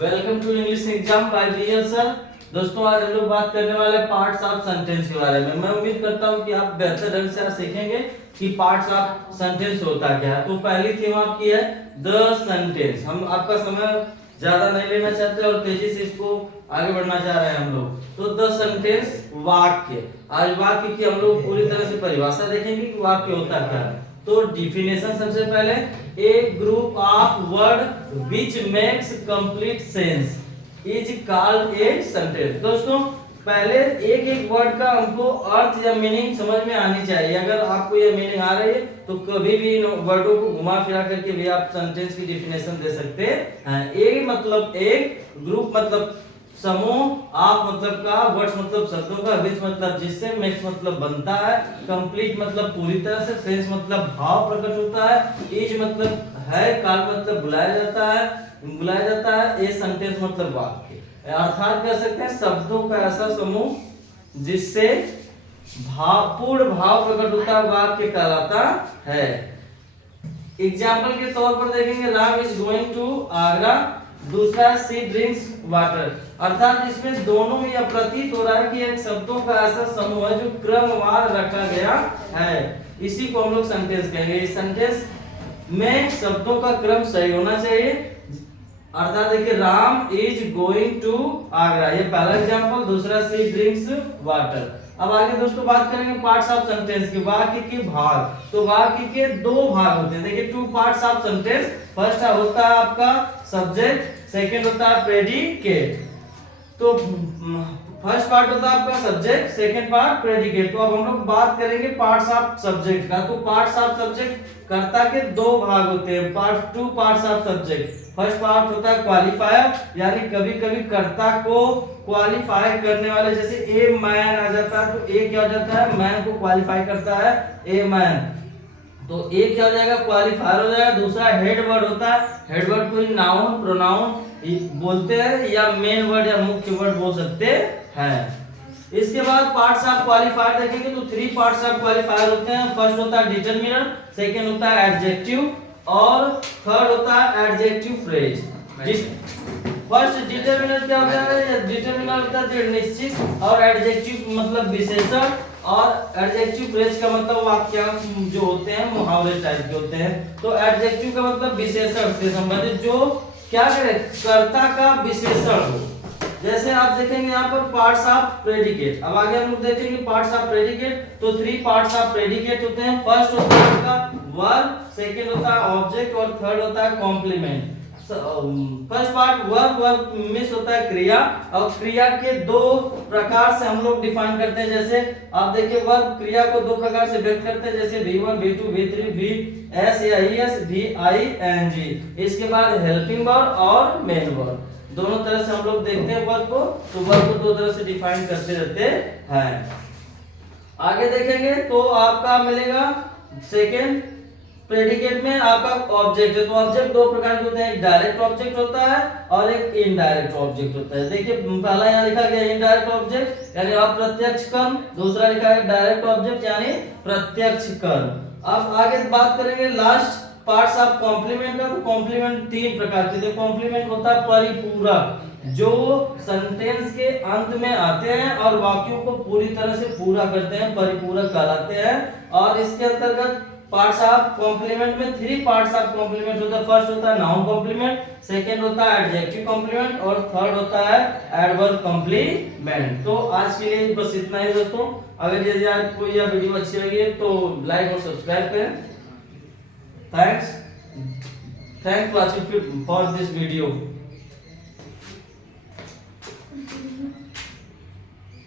Welcome to English exam by BL sir. दोस्तों आज हम लोग बात करने वाले पार्ट्स ऑफ सेंटेंस के बारे में। मैं उम्मीद करता हूं कि आप बेहतर ढंग से सीखेंगे कि पार्ट्स ऑफ सेंटेंस होता क्या है। तो पहली थीम आपकी है द सेंटेंस। हम आपका समय ज्यादा नहीं लेना चाहते और तेजी से इसको आगे बढ़ना चाह रहे हैं हम लोग। तो द सेंटेंस वाक्य। आज वाक्य की हम लोग पूरी तरह से परिभाषा देखेंगे कि वाक्य होता क्या है। तो डिफिनेशन सबसे पहले, a group of word which makes complete sense is called a sentence. दोस्तों पहले एक एक वर्ड का हमको अर्थ या मीनिंग समझ में आनी चाहिए। अगर आपको ये मीनिंग आ रही है तो कभी भी इन वर्डों को घुमा फिरा करके भी आप सेंटेंस की डिफिनेशन दे सकते हैं। ए मतलब एक, ग्रुप मतलब समूह, ऑफ मतलब का, वर्ड्स मतलब शब्दों का, विच मतलब जिससे, मेक्स मतलब बनता है, कंप्लीट मतलब पूरी तरह से, सेंस मतलब भाव प्रकट होता है, इज मतलब है, काल मतलब बुलाया जाता है, ए सेंटेंस मतलब वाक्य। अर्थात कह सकते हैं शब्दों का ऐसा समूह जिससे पूर्ण भाव प्रकट होता है, वाक्य कहलाता है। एग्जाम्पल के तौर पर देखेंगे, Ram is going to Agra, दूसरा सी ड्रिंक्स वाटर। अर्थात इसमें दोनों में यह प्रतीत हो रहा है कि एक शब्दों का ऐसा समूह है जो क्रमवार रखा गया है। इसी को हम लोग सेंटेंस कहेंगे। इस सेंटेंस में शब्दों का क्रम सही होना चाहिए। अर्थात देखिए Ram is going to Agra, ये पहला एग्जांपल। दूसरा सी ड्रिंक्स वाटर। अब आगे दोस्तों बात करेंगे पार्ट्स ऑफ सेंटेंस की, वाक्य के भाग। तो वाक्य के दो भाग होते हैं। देखिए two parts of sentence. First होता है आपका सब्जेक्ट, सेकंड होता है प्रेडिकेट। तो फर्स्ट पार्ट होता है आपका सब्जेक्ट, सेकंड पार्ट प्रेडिकेट। तो अब हम लोग बात करेंगे पार्ट्स ऑफ सब्जेक्ट का। तो पार्ट्स ऑफ सब्जेक्ट कर्ता के दो भाग होते हैं। Two parts of subject. First part होता है क्वालिफायर, यानी कभी कभी कर्ता को क्वालिफाई करने वाले, जैसे ए मैन आ जाता है तो ए क्या हो जाता है, मैन को क्वालिफाई करता है, ए मैन। तो ए क्या हो जाएगा, क्वालिफायर हो जाएगा। दूसरा हेड वर्ड होता है, हेड वर्ड को नाउन प्रोनाउन बोलते हैं या मेन वर्ड या मुख्य वर्ड बोल सकते हैं। इसके बाद पार्ट्स ऑफ क्वालिफायर देखेंगे तो थ्री पार्ट्स ऑफ क्वालिफायर होते हैं। फर्स्ट होता है डिटरमिनर, सेकंड होता है एडजेक्टिव और थर्ड होता है एडजेक्टिव फ्रेज। फर्स्ट डिटरमिनर क्या होता है, डिटरमिनर होता है निश्चित, और एडजेक्टिव मतलब विशेषण, और एडजेक्टिव फ्रेज का मतलब वाक्यांश जो होते हैं मुहावरे टाइप के होते हैं। तो एडजेक्टिव का मतलब विशेषण से संबंधित जो क्या करे, कर्ता का विशेषण हो। जैसे आप देखेंगे यहाँ पर पार्ट्स ऑफ प्रेडिकेट। अब आगे हम लोग देखेंगे पार्ट्स ऑफ प्रेडिकेट। तो थ्री पार्ट्स ऑफ प्रेडिकेट होते हैं। फर्स्ट होता है आपका वर्ब, सेकंड होता है ऑब्जेक्ट और थर्ड होता है complement. First part verb miss होता है क्रिया, और क्रिया के दो प्रकार से हम लोग डिफाइन करते हैं। जैसे आप देखिए वर्ब क्रिया को दो प्रकार से व्यक्त करते हैं, जैसे V1 V2 V3 VS या ES VING। इसके बाद हेल्पिंग वर्ब और मेन वर्ब, दोनों तरह से हम लोग देखते हैं वर्ब को। तो वर्ब को दो तरह से डिफाइन करते रहते हैं। आगे देखेंगे तो आपका मिलेगा सेकंड प्रेडिकेट में आपका ऑब्जेक्ट है। तो ऑब्जेक्ट दो प्रकार के होते हैं, एक डायरेक्ट ऑब्जेक्ट होता है और एक इनडायरेक्ट ऑब्जेक्ट होता है। देखिए पहला यहाँ लिखा गया इनडायरेक्ट ऑब्जेक्ट यानी अप्रत्यक्ष कर्म, दूसरा लिखा है डायरेक्ट ऑब्जेक्ट यानी प्रत्यक्ष कर्म। अब आगे बात करेंगे लास्ट पार्ट्स ऑफ कॉम्प्लीमेंट का। तो कॉम्प्लीमेंट तीन प्रकार के थे। कॉम्प्लीमेंट होता है परिपूरक, जो सेंटेंस के अंत में आते हैं और वाक्यों को पूरी तरह से पूरा करते हैं, परिपूरक कहलाते हैं। और इसके अंतर्गत पार्ट्स ऑफ कॉम्प्लीमेंट में थ्री पार्ट्स ऑफ कॉम्प्लीमेंट होता है। फर्स्ट होता है नाउन कॉम्प्लीमेंट, सेकंड होता है एडजेक्टिव कॉम्प्लीमेंट और थर्ड होता है एडवर्ब कॉम्प्लीमेंट। तो आज के लिए बस इतना ही दोस्तों। अगर यदि आपको यह वीडियो अच्छी लगी तो लाइक और सब्सक्राइब करें। Thanks for watching for this video.